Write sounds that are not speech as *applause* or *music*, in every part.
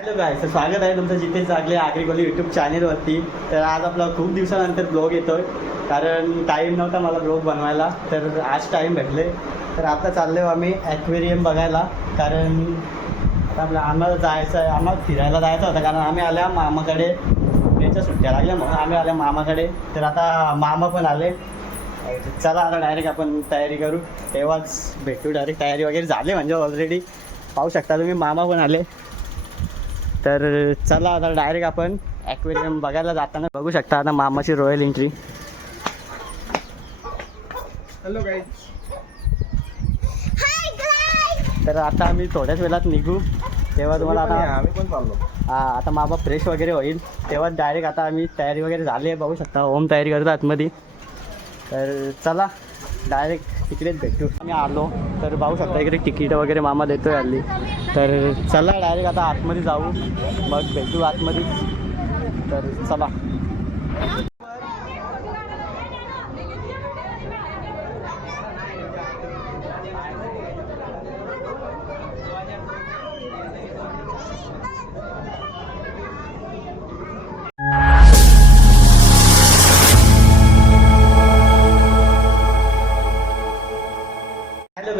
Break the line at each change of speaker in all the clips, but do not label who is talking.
Hello गाय sir स्वागत आहे तुमचं जिथे चांगले आग्रिकोली यूट्यूब चॅनेलवरती तर आज आपला खूप दिवसानंतर ब्लॉग आहे कारण टाईम नव्हता मला ब्लॉग बनवायला तर आज टाईम भेटले. तर आता चाललो आम्ही ॲक्वेरियम बघायला. कारण आता आपलं आम्हाला जायचं आहे आम्हाला फिरायला जायचं होतं. कारण आम्ही आल्या मामाकडे. त्याच्या सुट्ट्या लागल्या म्हणून आम्ही आल्या मामाकडे. तर आता मामा पण आले. चला आता डायरेक्ट आपण तयारी करू. तेव्हाच भेटू डायरेक्ट तयारी वगैरे झाली म्हणजे ऑलरेडी पाहू शकता तुम्ही मामा पण आले. तर चला आता डायरेक्ट आपण ॲक्वेरियम बघायला जाताना बघू शकता आता मामाची रॉयल एंट्री
हॅलो
तर आता आम्ही थोड्याच वेळात निघू. तेव्हा तुम्हाला आता
आम्ही पण चाललो.
हा आता मामा फ्रेश वगैरे होईल. तेव्हा डायरेक्ट आता आम्ही तयारी वगैरे झाली आहे बघू शकता. होम तयारी करतो आतमध्ये. तर चला डायरेक्ट तिकडेच भेटू. आम्ही आलो. तर पाहू शकता इकडे तिकीट वगैरे मामा देतोय हल्ली. तर चला डायरेक्ट आता आतमध्ये जाऊ. मग भेटू आतमध्येच तर चला.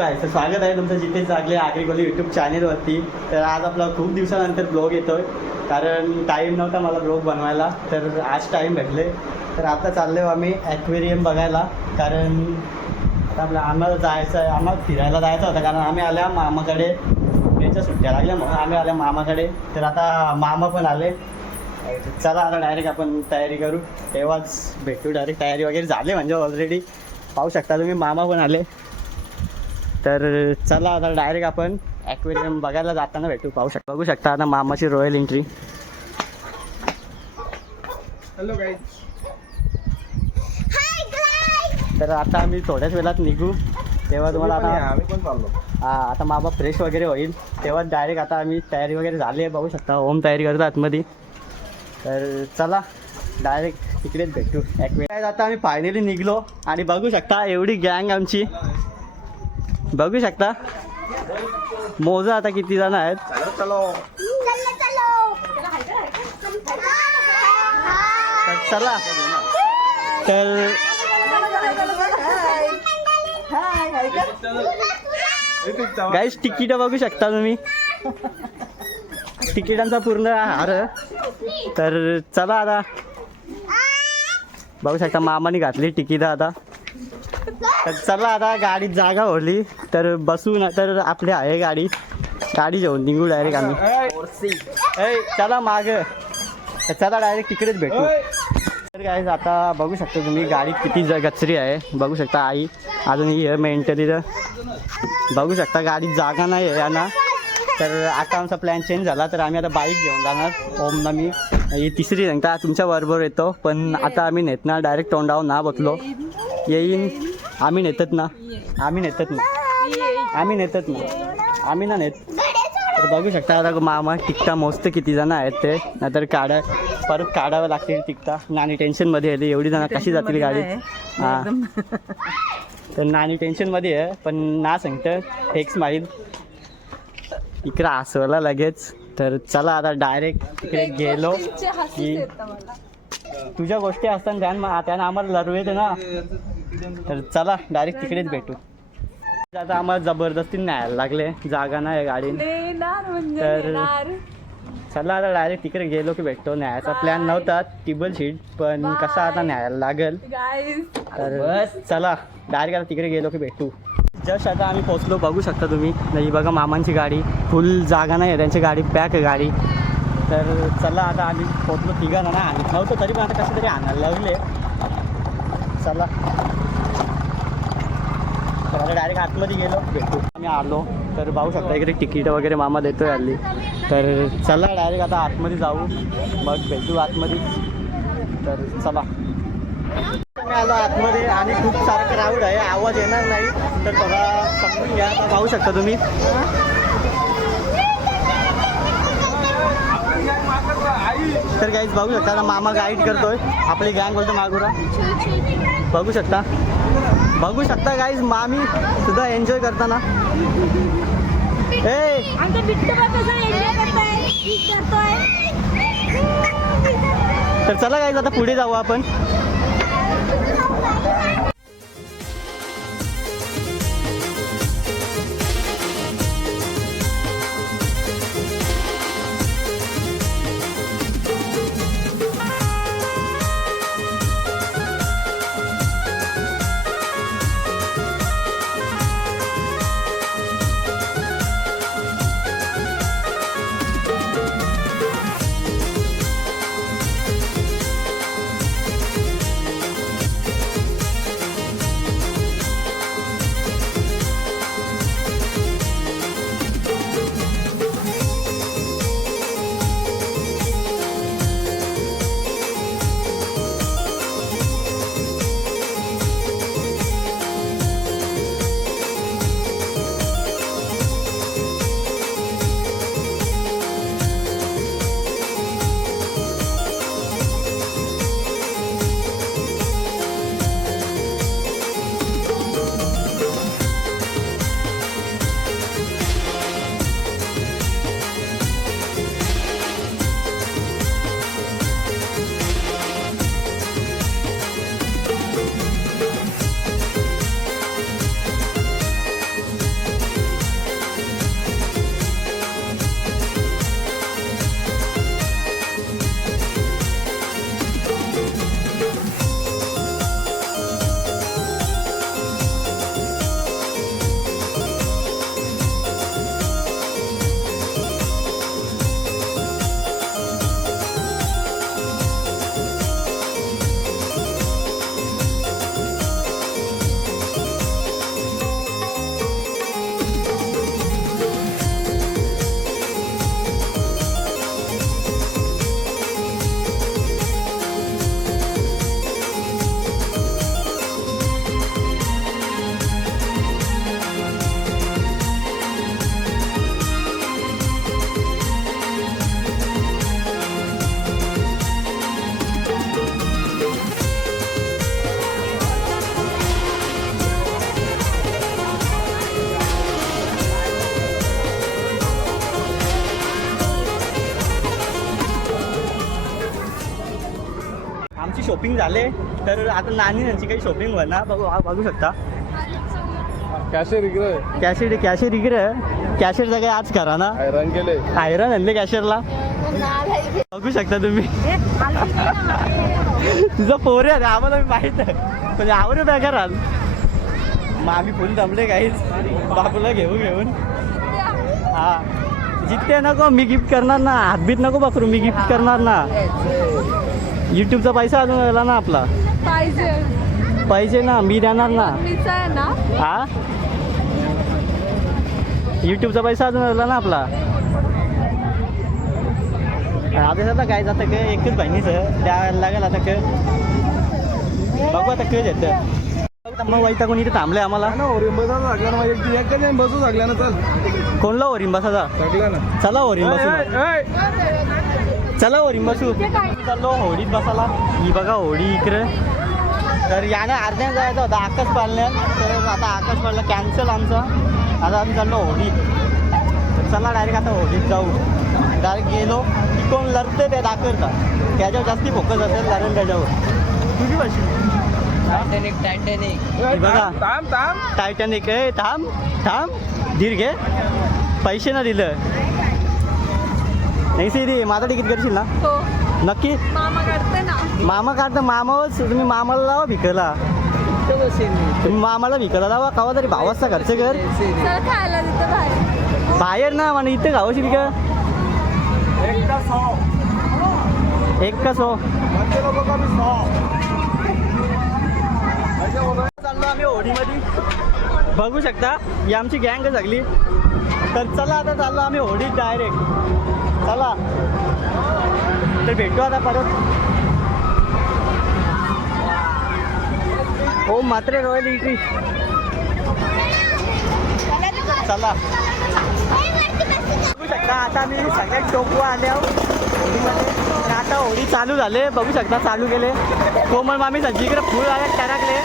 गायचं स्वागत आहे तुमचं जिथे चांगले आग्रिकोली यूट्यूब चॅनेलवरती तर आज आपला खूप दिवसानंतर ब्लॉग आहे कारण टाईम नव्हता मला ब्लॉग बनवायला तर आज टाईम भेटले. तर आता चाललो आम्ही ॲक्वेरियम बघायला. कारण आता आपलं आम्हाला जायचं आहे आम्हाला फिरायला जायचं होतं. कारण आम्ही आल्या मामाकडे. याच्या सुट्ट्या लागल्या म्हणून आम्ही आल्या मामाकडे. तर आता मामा पण आले. चला आता डायरेक्ट आपण तयारी करू. तेव्हाच भेटू डायरेक्ट तयारी वगैरे झाली म्हणजे ऑलरेडी पाहू शकता तुम्ही मामा पण आले. तर चला आता डायरेक्ट आपण ॲक्वेरियम बघायला जाताना भेटू पाहू शकता बघू शकता आता मामाची रॉयल एंट्री
हॅलो
तर आता आम्ही थोड्याच वेळात निघू. तेव्हा तुम्हाला आता
आम्ही पण चाललो.
हा आता मामा फ्रेश वगैरे होईल. तेव्हा डायरेक्ट आता आम्ही तयारी वगैरे झाली आहे बघू शकता. होम तयारी करतो आतमध्ये. तर चला डायरेक्ट तिकडेच भेटू. ॲक्वेरियम आता आम्ही फायनली निघलो. आणि बघू शकता एवढी गँग आमची. बघू शकता. मोजा आता किती जण आहेत?
चला.
तर गाईस तिकीट बघू शकता तुम्ही. तिकिटांचा पूर्ण हार. तर चला आता. बघू शकता मामाने घातली तिकीट आता. तर चला आता गाडीत जागा होली तर बसू ना तर आपली आहे गाडी. गाडी घेऊन निघू डायरेक्ट आम्ही. चला माग. चला डायरेक्ट तिकडेच भेटू. तर काय आता बघू शकता तुम्ही गाडीत किती ज गचरी आहे. बघू शकता आई. अजून हे आहे मेंटली तर बघू शकता गाडीत जागा नाही आहे यांना. तर आता आमचा प्लॅन चेंज झाला. तर आम्ही आता बाईक घेऊन जाणार. ओमना मी ही तिसरी सांगता तुमच्या बरोबर येतो. पण आता आम्ही नेत ना डायरेक्ट तोंडावर ना बसलो. येईन. आम्ही नेतात ना. आम्ही नेतात ना. आम्ही नेतात ना. आम्ही ना नेत. तर बघू शकता आता मामा टिकटा मस्त किती जण आहेत ते. नाहीतर काढा परत काढावं लागतील टिकटा. नानी टेन्शनमध्ये आहे एवढी जण कशी जातील गाडी? हां. तर नानी टेन्शनमध्ये आहे पण ना सांगतं हेक्स माईल इकडं हसवला लगेच. तर चला आता डायरेक्ट तिकडे गेलो. की तुझ्या गोष्टी असताना त्यानं त्यानं आम्हाला लरू येते ना. तर चला डायरेक्ट तिकडेच भेटू. आता आम्हाला जबरदस्ती न्यायला लागले. जागा नाही गाडी तर चला आता डायरेक्ट तिकडे गेलो की भेटतो. न्यायाचा प्लॅन नव्हता. टिबल सीट पण कसा आता न्यायला लागेल? तर चला डायरेक्ट आता तिकडे गेलो की भेटू. जस्ट आता आम्ही पोचलो बघू शकता तुम्ही. नाही बघा मामांची गाडी. फुल जागा नाही आहे. त्यांची गाडी पॅक गाडी. तर चला आता आम्ही पोचलो तिघा ना. आणत नव्हतं तरी पण आता कसं तरी आणायला लागले. चला. तर आता डायरेक्ट आतमध्ये गेलो. भेटू आम्ही आलो. तर पाहू शकता इकडे तिकीट वगैरे मामा देतो हल्ली. तर चला डायरेक्ट आता आतमध्ये जाऊ. मग भेटू आतमध्ये. तर चला. मी आलो आतमध्ये आणि खूप सारा क्राऊड आहे. आवाज येणार नाही. तर थोडा समजून घ्या. पाहू शकता तुम्ही. तर काहीच बघू शकता आता मामा गाईड करतोय. आपली गँग बोलतो मागुरा. बघू शकता. बघू शकता गाईज मामी सुद्धा एन्जॉय करताना. ए तर चला काय आता पुढे जाऊ आपण. तर आता नानी यांची काही शॉपिंग होणार बघू हा बघू शकता.
कॅशे रिग्र
कॅशेड कॅशेर इकडे. कॅशेरचा काही आज करा ना.
रंग केले.
आयरन आणले कॅशेरला बघू शकता तुम्ही. तुझं पोरे आहे आम्हाला माहीत आहे. म्हणजे आवडे बेकार आहात मग आम्ही फुल जमले काहीच बाबूला घेऊ घेऊन. हा. जितते नको मी गिफ्ट करणार ना. हातबीत नको बापरू मी गिफ्ट करणार ना. युट्यूबचा पैसा अजून आला ना आपला.
पाहिजे.
पाहिजे ना मी देणार ना.
मीचा आहे ना?
हा? युट्यूबचा पैसा अजून आला ना आपला. आता आता काय जातं काय एकच बहिणीचं. द्यायला लागेल आता काय बघू आता काय येतं मग वाईटा कोणी इथे थांबले आम्हाला.
ना ओरिम बसा लागला ना माझ्या एक जण बसू लागला ना चल.
कोणला ओरिम बसाचा
लागला ना.
चला ओरिम बसू
ए, ए, ए.
चला ओरिम बसू चाललो होडीत बसायला. ही बघा होडी इकडे. तर यानं अर्ध्यात जायचं होतं आकाश पालण्यात तर आता आकाश पालना कॅन्सल आमचा. आता आम्ही चाललो होडीत तर चला डायरेक्ट आता होडीत जाऊ. डायरेक्ट गेलो. की कोण लढते ते दाखवतात त्याच्यावर जास्ती फोकस असेल लढेल त्याच्यावर तुझी बशी
ए,
बघा.
थांब, थांब
टायटॅनिक आहे थांब थांब. धीर घे. पैसे ना दिलं. नाही सिधी माझं तिकीट करशील ना?
हो.
नक्की?
मामा करते ना.
मामा काढता मामावर तुम्ही मामाला लावा भिकला तुम्ही मामाला भिकला लावा कवा तरी भाव वाजता खर्च कर
चल खायला तिथं बाहेर.
बाहेर ना म्हणे इथे गावाशी का एक का सो? चाललो आम्ही होडीमध्ये. बघू शकता ही आमची गँग सगळी तर चला आता चाललो आम्ही होडीत डायरेक्ट चला. तर भेटू आता परत. हो मात्रे रॉयल एंट्री चला. बघू शकता आता मी सगळ्यात टोकवा आले आहो आता होडी चालू झाले. बघू शकता चालू केले. कोमल मामी सगळीकडे फुल आले टरकले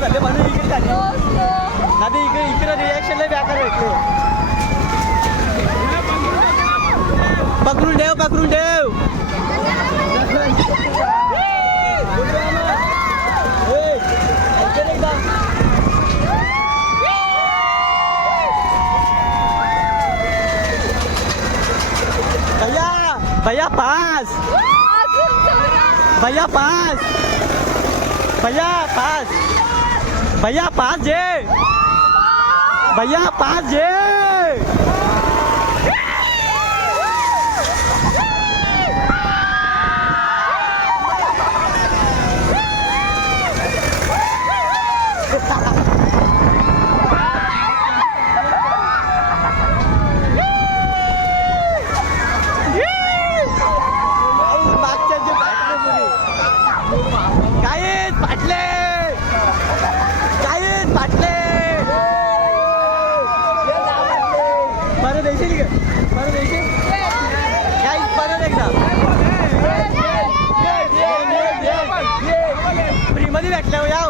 झाले म्हणून इकडे झाले
स्लो स्लो
ना ते इकडे इकडे रिॲक्शन लय बेकार भेटले पकडून ठेव पकडून ठेव ए, ऐकलं एकदा. भैया भैया पास
अजून जोरात.
भैया पास भैया पास भैया पास जे भैया पास जे मागच्या जे फाटले पुढे काहीच फाटले काहीच फाटले परत येशील का परत येशील काहीच परत एकदा फ्रीमध्ये भेटल्या या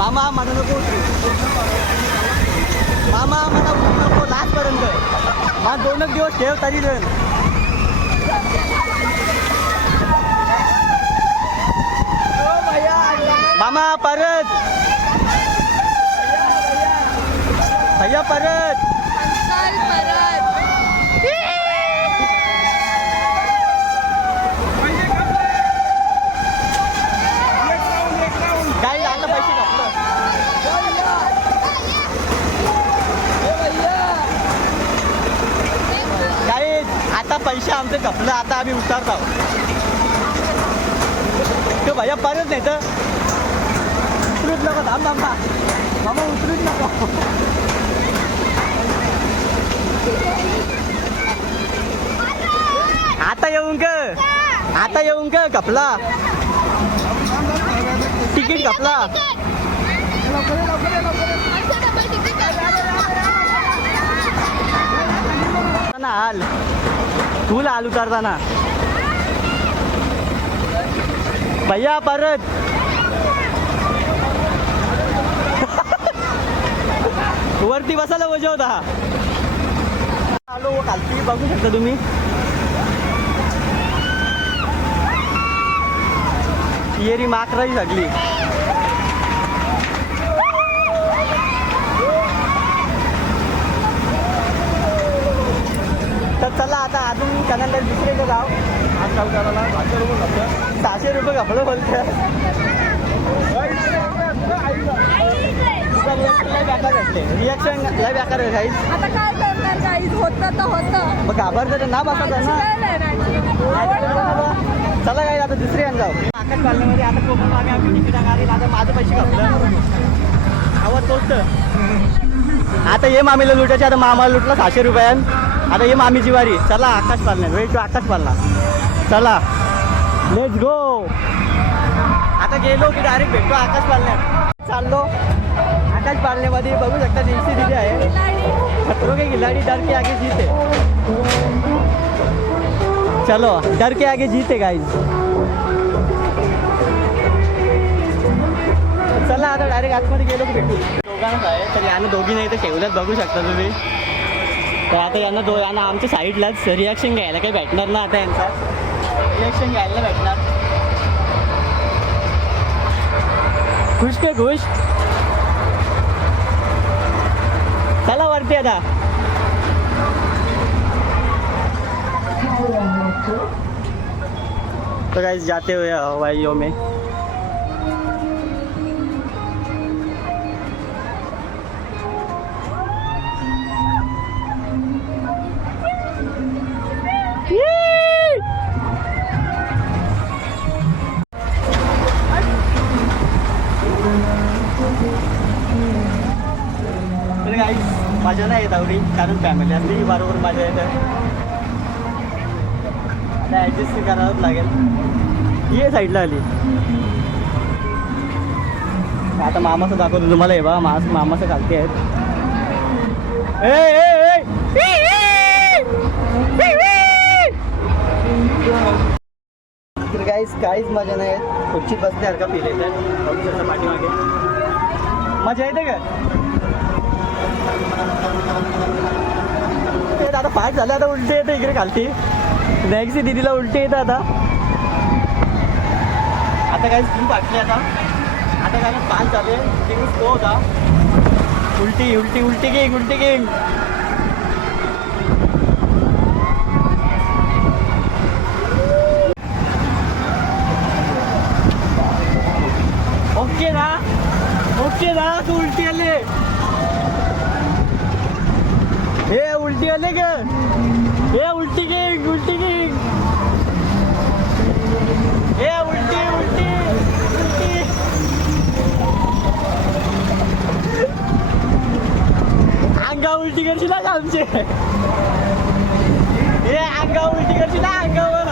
मामा म्हणू नको मामा मला उतरू नको लास्टपर्यंत मा दोनच दिवस ठेव तरी जाईल मामा परत. भैया परत.
परत
काही आता पैसे घातलं काही आता पैसे आमचे घपलं आता आम्ही उतारत आहोत तो भैया परत नाही तर? उतरूच नको थांब थांब. मामा उतरूच नको. आता येऊन ग आता येऊन ग घपला तिकीट घपला ना हाल. तुला आलू करताना भैया परत. *laughs* वरती बसायला मजा होता. आलो खालती बघू शकता तुम्ही. येरी माकराही लागली तर चला आता अजून त्यानंतर दुसरे गाव. सहाशे रुपये घपलं बोलतं रिॲक्शन लय बेकार आहे काहीच
आता काय करणार गाईज होतं तर होतं.
मग घाबरतं तर ना बसायचं ना चला काय आता दुसरी यान जाऊ. आकाश पालण्यामध्ये आता कोकण आम्ही आमची तिकीट गाडी आता माझं पैसे घातलं आवाज तोच आता ये मामीला लुटायचे आता मामाला लुटला सहाशे रुपयान. आता ये मामी जिवारी. चला आकाश पालना वेळ टू आकाश पालना चला. लेट्स गो आता गेलो की डायरेक्ट भेटतो आकाश पालण्यात चाललो. आकाश पालण्यामध्ये बघू शकता दिवशी तिथे आहे. खतरो के खिलाड़ी डर के आगे जीते. चलो डर के आगे जीते गाईज चला आता डायरेक्ट आतमध्ये गेलो की भेटू. दोघांनाच आहे. तर यांना दोघी नाही तर ठेवल्यात बघू शकता तुम्ही. तर आता यांना दो यांना आमच्या साईडलाच रिॲक्शन घ्यायला काही भेटणार ना आता यांचा. रिॲक्शन घ्यायला भेटणार. खुश के खुश. चला वरती आता. तो गाइस जाते हुए हवाइयों में. आवडी कारण फॅमिली असली बरोबर मजा येते. आता ॲडजस्ट करावंच लागेल. ये साईडला आली. आता मामाचं दाखवतो तुम्हाला हे बा मास मामाचं घालते आहेत. ए, काहीच काहीच मजा नाही. येत खुर्चीत बसल्यासारखा फील येत पाठीमागे. मजा येते का? ते आता पाठ झालं आता उलटे येतं इकडे खालती. नेक्स्ट दिदीला उलटे येतं आता. आता काय स्कूल फाटली आता. आता काय पाच झाले. स्लो होता. उलटी उलटी उलटी गेंग उलटी गेंग ओके ना ओके ना तू उलटी आले हे ग ए उलटी किंग उलटी किंग ए उलटी उलटी उलटी। अंगा उलटी करशील ना आमचे। ए अंगा उलटी करशील ना अंगावर।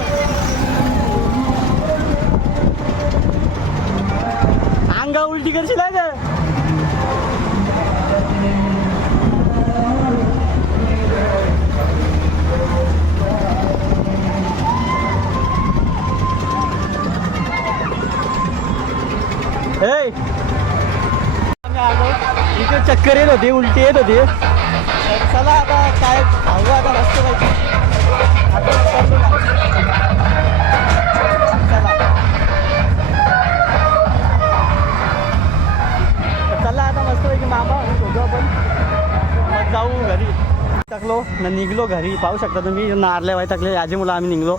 अंगा उलटी करशील ना ग। चक्कर येत होती उलटी येत होती. चला आता काय खाऊ आता मस्त पाहिजे चला. आता मामा शोधू आपण. मग जाऊ घरी. टाकलो न निघलो घरी. पाहू शकता तुम्ही नारले वाय टाकले याची मुलं आम्ही निघलो.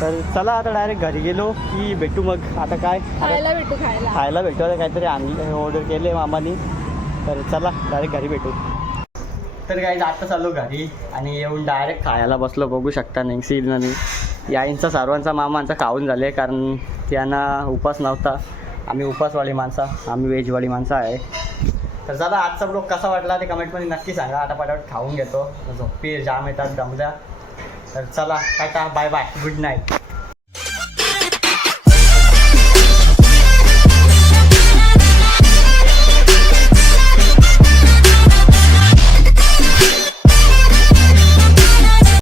तर चला आता डायरेक्ट घरी गेलो की भेटू मग. आता काय?
खायला भेटू खायला.
खायला भेटू आता काहीतरी आणले ऑर्डर केले मामानी. तर चला डायरेक्ट घरी भेटू. तर काही आता चाललो घरी आणि येऊन डायरेक्ट खायला बसलो. बघू शकता नाही आणि याईंचा सर्वांचा मामांचा खाऊन झाले कारण त्यांना उपास नव्हता. आम्ही उपासवाली माणसं आम्ही व्हेजवाली माणसं आहे. तर चला आजचा ब्लॉग कसा वाटला ते कमेंटमध्ये नक्की सांगा. आता पटापट खाऊन घेतो. झोपी जाम येतात दमल्या. तर चला tata bye bye good night